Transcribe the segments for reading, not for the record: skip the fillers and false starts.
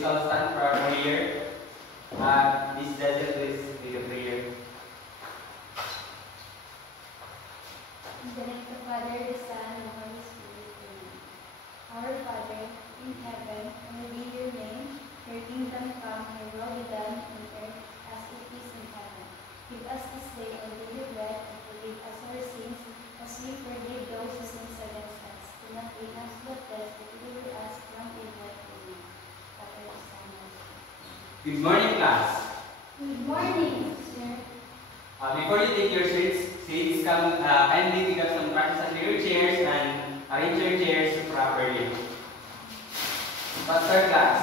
Please all stand for our prayer. This doesn't please lead a prayer. In the name of the Father, the Son, and the Holy Spirit. Amen. Our Father, in heaven, hallowed be your name. Your kingdom come, your will be done on earth as it is in heaven. Give us this day our daily bread, and forgive us our sins, as we forgive those who sin against us. Do not lead us to test, but deliver us from evil. Amen. Father, the Son, and the Holy Spirit. Good morning, class. Good morning, sir. Before you take your seats, come kindly pick up some practice under your chairs and arrange your chairs properly. Pastor class.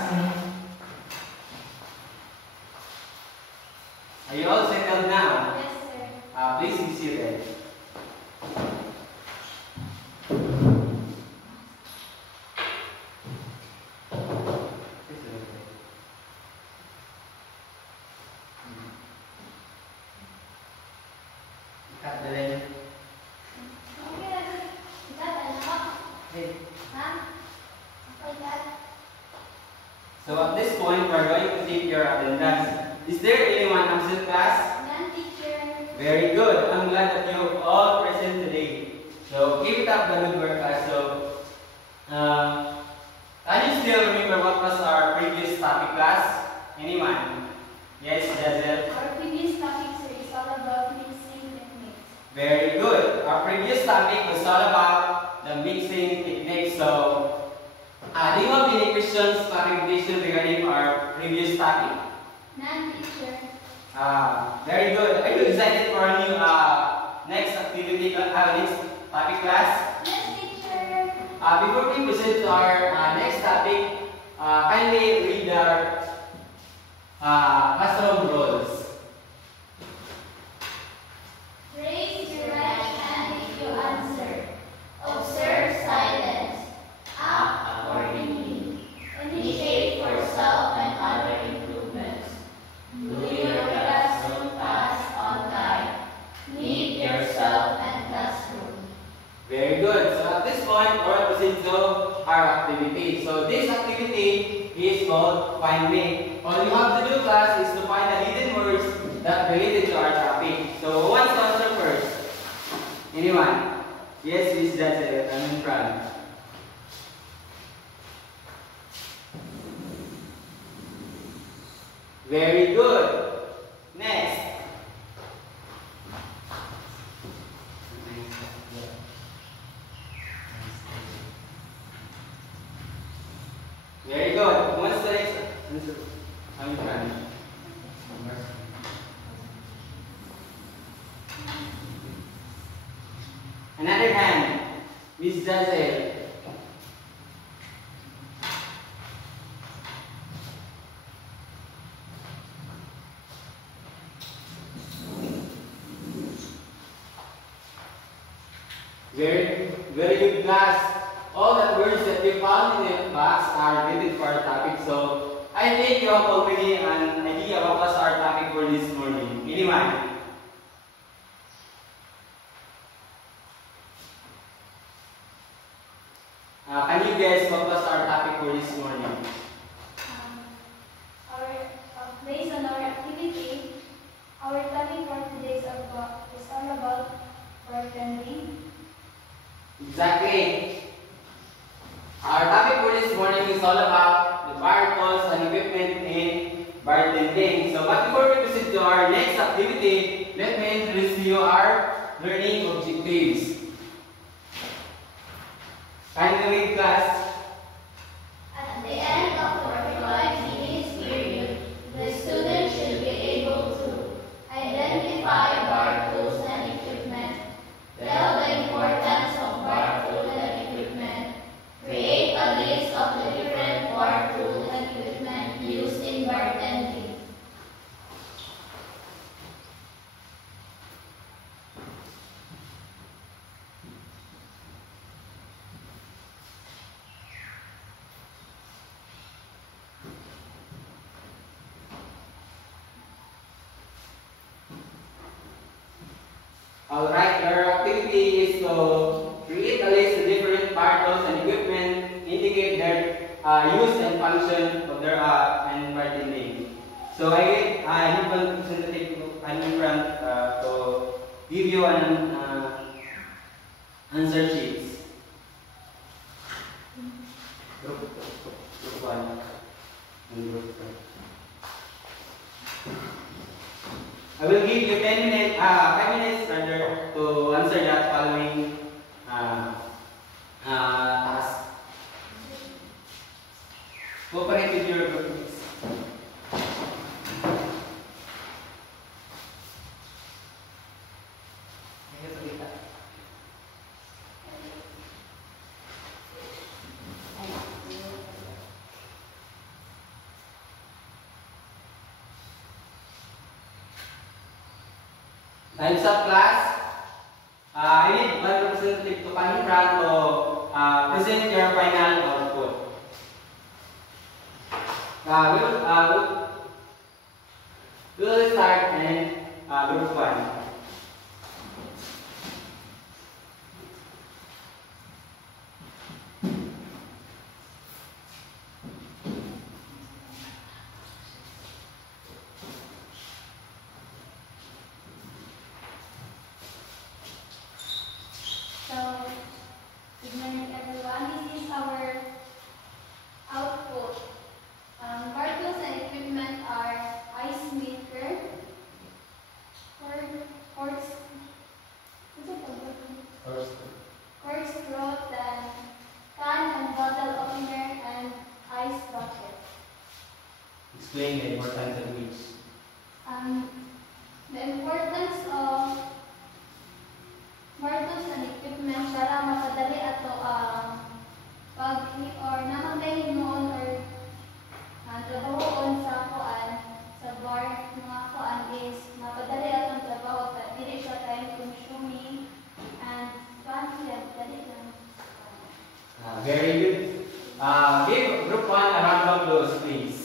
Are you all settled now? Yes, sir. Please be seated. Cut the line. So at this point, we're going to take your attendance. Is there anyone absent, class? None, teacher. Very good. I'm glad that you're all present today. So keep it up, the good work, class. So, can you still remember what was our previous topic, class? Anyone? Yes, Jazelle? Our previous topic, sir, is all about mixing techniques. Very good. Our previous topic was all about the mixing technique. So, do you have any questions, clarification regarding our previous topic? None, teacher. Very good. Are you excited for our new next activity, next topic, class? Yes, teacher. Before we proceed to our next topic, kindly read our classroom rules. Raise your right hand if you answer. Observe silence. Act accordingly. Initiate for self and other improvements. Do your classroom tasks on time. Meet yourself and classroom. Very good. So at this point, we'll proceed to our activity. So this activity is called Find Me. All you have to do, class, is to find the hidden words that related to our topic. So who wants to answer first? Anyone? Yes, Miss Jazelle. I'm in front. Very good. Next. Very good. Who wants the next? I'm in front. Another hand. Miss Jazelle. Very good, class. All the words that you found in the box are related for our topic. So I think you have already an idea what was our topic for this morning. Anyone? Can you guess what was our topic for this morning? Based on our activity, our topic for today is all about bartending. Exactly. Our topic for this morning is all about the bar tools and equipment in bartending. So, but before we proceed to our next activity, let me introduce to you our learning objectives. Kindly read, class. At the end of the 45 minutes period, the student should be able to identify bar tools and equipment, tell the importance of bar tool and equipment, create a list of the different bar tools and equipment used in bartending. So I need one representative in front to give you an answer sheets. Group 1 and group 2. I will give you 5 minutes rather to answer that following task. Cooperate with your group mates. Time's up, class. I need one representative to come in front to present your final output. We'll start in group 1. Good morning, everyone. This is our output. Our tools and equipment are ice maker, corkscrew, then can and bottle opener, and ice bucket. Explain the importance of each. The importance of tools and equipment para mapadali ato pag or namagay noon or trabahoon sa kuan sa bar mga kuan is mapadali atong trabaho ta dili siya time consuming and fancy and dali lang. Very good. Give group 1 a round of applause, please.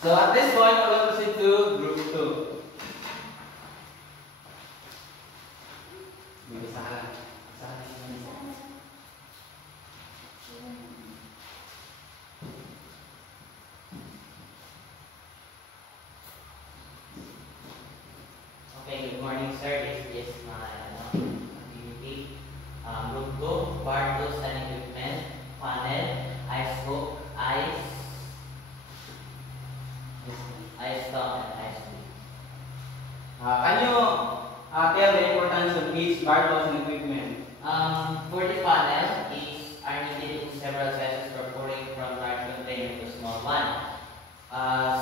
So at this point, I will proceed to group 2. Okay, good morning, sir. This is my activity. Group 2, bar tools and equipment, panel, ice hook, ice stone, and ice hook. Can you tell the importance of each bar tools and equipment? For the panel, are needed in several sizes for pouring from large container to small one.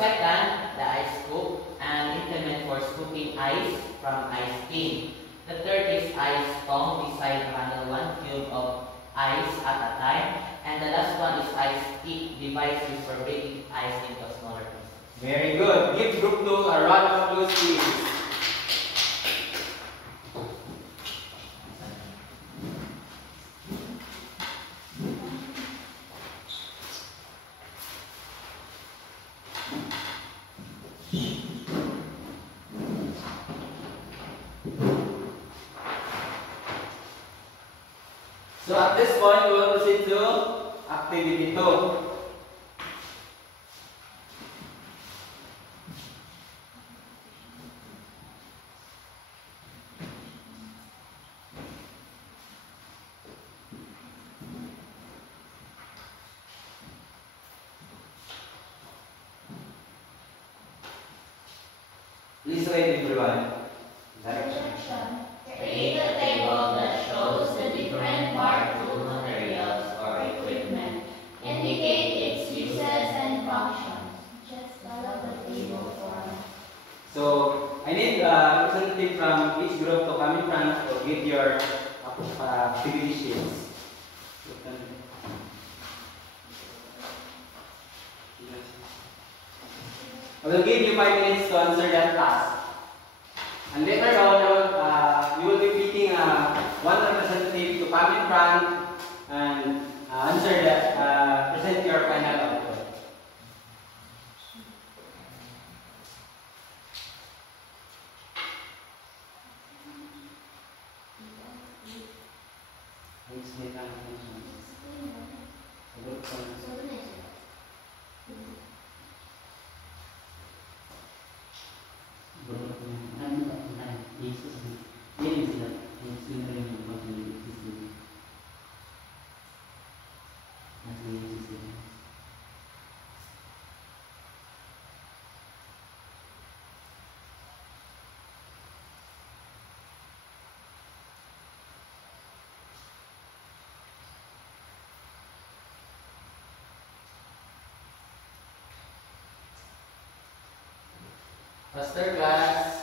Second, the ice scoop, an implement for scooping ice from ice king. The third is ice stone, beside handle 1 cube of ice at a time. And the last one is ice stick, device used for breaking ice into smaller pieces. Very good. Give group 2 a round of applause, please. So at this point, we will proceed to activity 2. Please wait, everyone. Direction. Create a table that shows the different bar tool materials or equipment. Indicate its uses and functions. Just follow the table form. So I need a representative from each group to come in front to give your activity sheets. I will give you 5 minutes to answer that task. And later on, you will be picking one representative to come in front and answer that, present your final output. Faster class.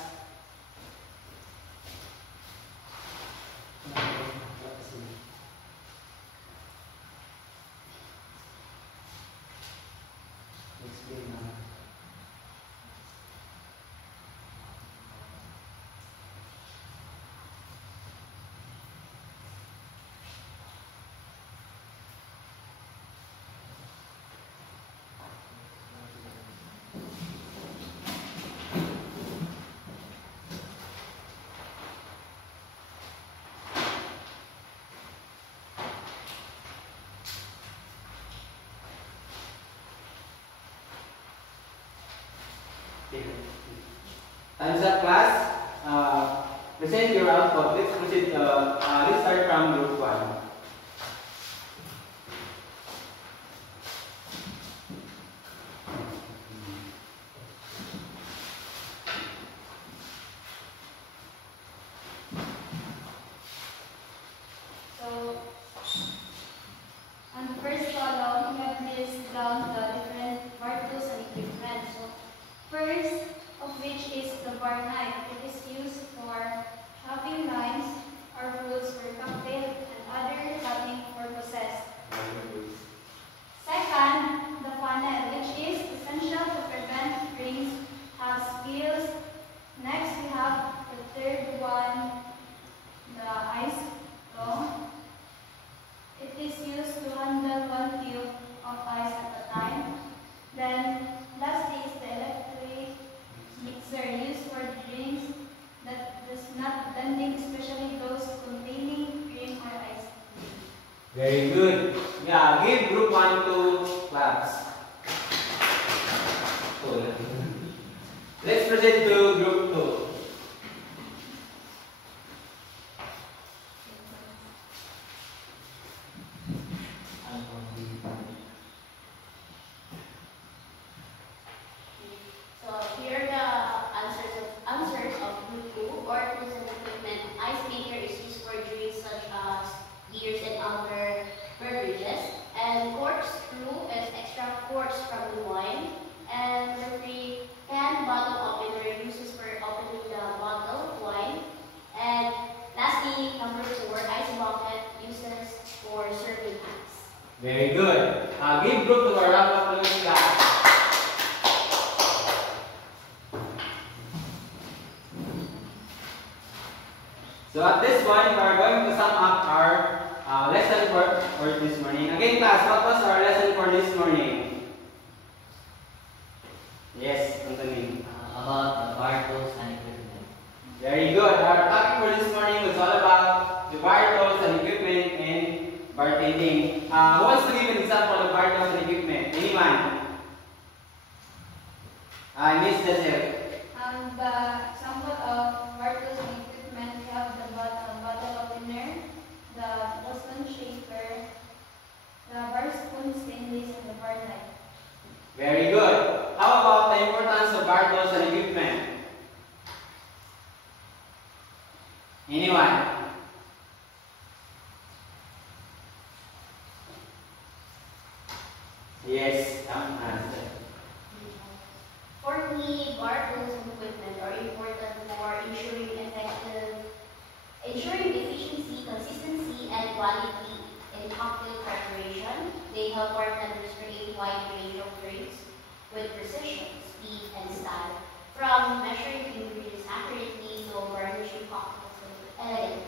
Explain na. Time's up, class. Present your output. Let's proceed. Let's start from group 1. So, on the first column, we have listed down the different bar tools and equipment. So, first of which is the bar knife. It is used for chopping limes or fruits for cocktail and other cutting purposes. Second, the funnel, which is essential to prevent drinks have spills. Next, we have the third one, the ice dome. It is used to handle 1 cube of ice at a time. Then, lastly is the electric mixer used for drinks that does not blending, especially those containing cream or ice cream. Very good. Yeah, give group 1 2 claps. Cool. Let's proceed to group 2. So here are the answers of group 2. Or tools and equipment. Ice maker is used for drinks such as beers and other beverages. And corkscrew is extract corks from the wine. And the free can bottle opener uses for opening the bottle of wine. And lastly, number 4, ice bucket uses for serving ice. Very good. Give group 2 a round of applause, class. So at this point, we are going to sum up our lesson for this morning. Again, class, what was our lesson for this morning? Yes, Anthony. About the bar tools and equipment. Very good. Our topic for this morning was all about the bar tools and equipment and bartending. Who wants to give an example of bar tools and equipment? Anyone? Miss Joseph. The example of bar tools and equipment, we have the bottle opener, the Boston shaker, the bar spoon, stainless, and the bar knife. Very good. How about the importance of bar tools and equipment? Anyone? Yes, answer. For me, bar tools and equipment are important for ensuring efficiency, consistency, and quality in cocktail preparation. They help bartenders create wide range of drinks with precision, speed, and style, from measuring ingredients accurately to garnishing cocktails elegantly.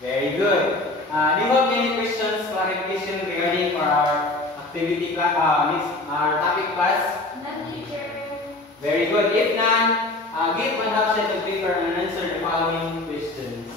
Very good. Do you have any questions, clarification regarding for our activity class, our topic class? None, teacher. Very good. If none, give 1 half sheet of paper and answer the following questions.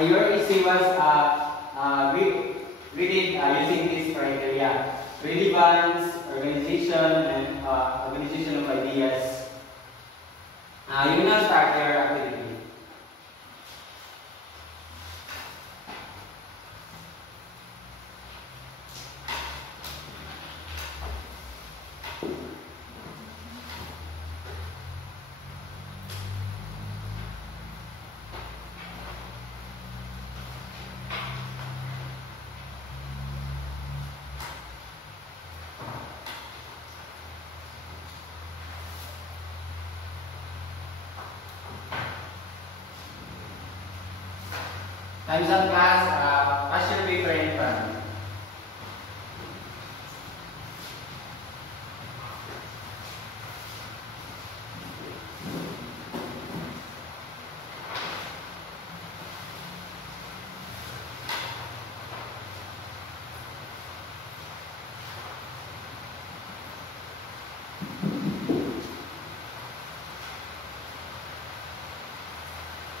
Your essay was graded using this criteria: relevance, organization, and organization of ideas. You will now start your activity. Time's up, class. Pass your paper in front.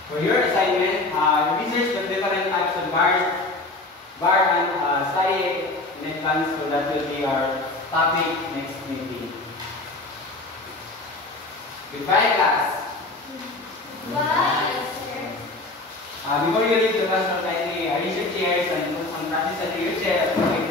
For your assignment, research the different types of bar and study in advance, so that will be our topic next meeting. Goodbye, class. Bye, sir. Before you leave the classroom, kindly raise your chairs and put some practice under your chair.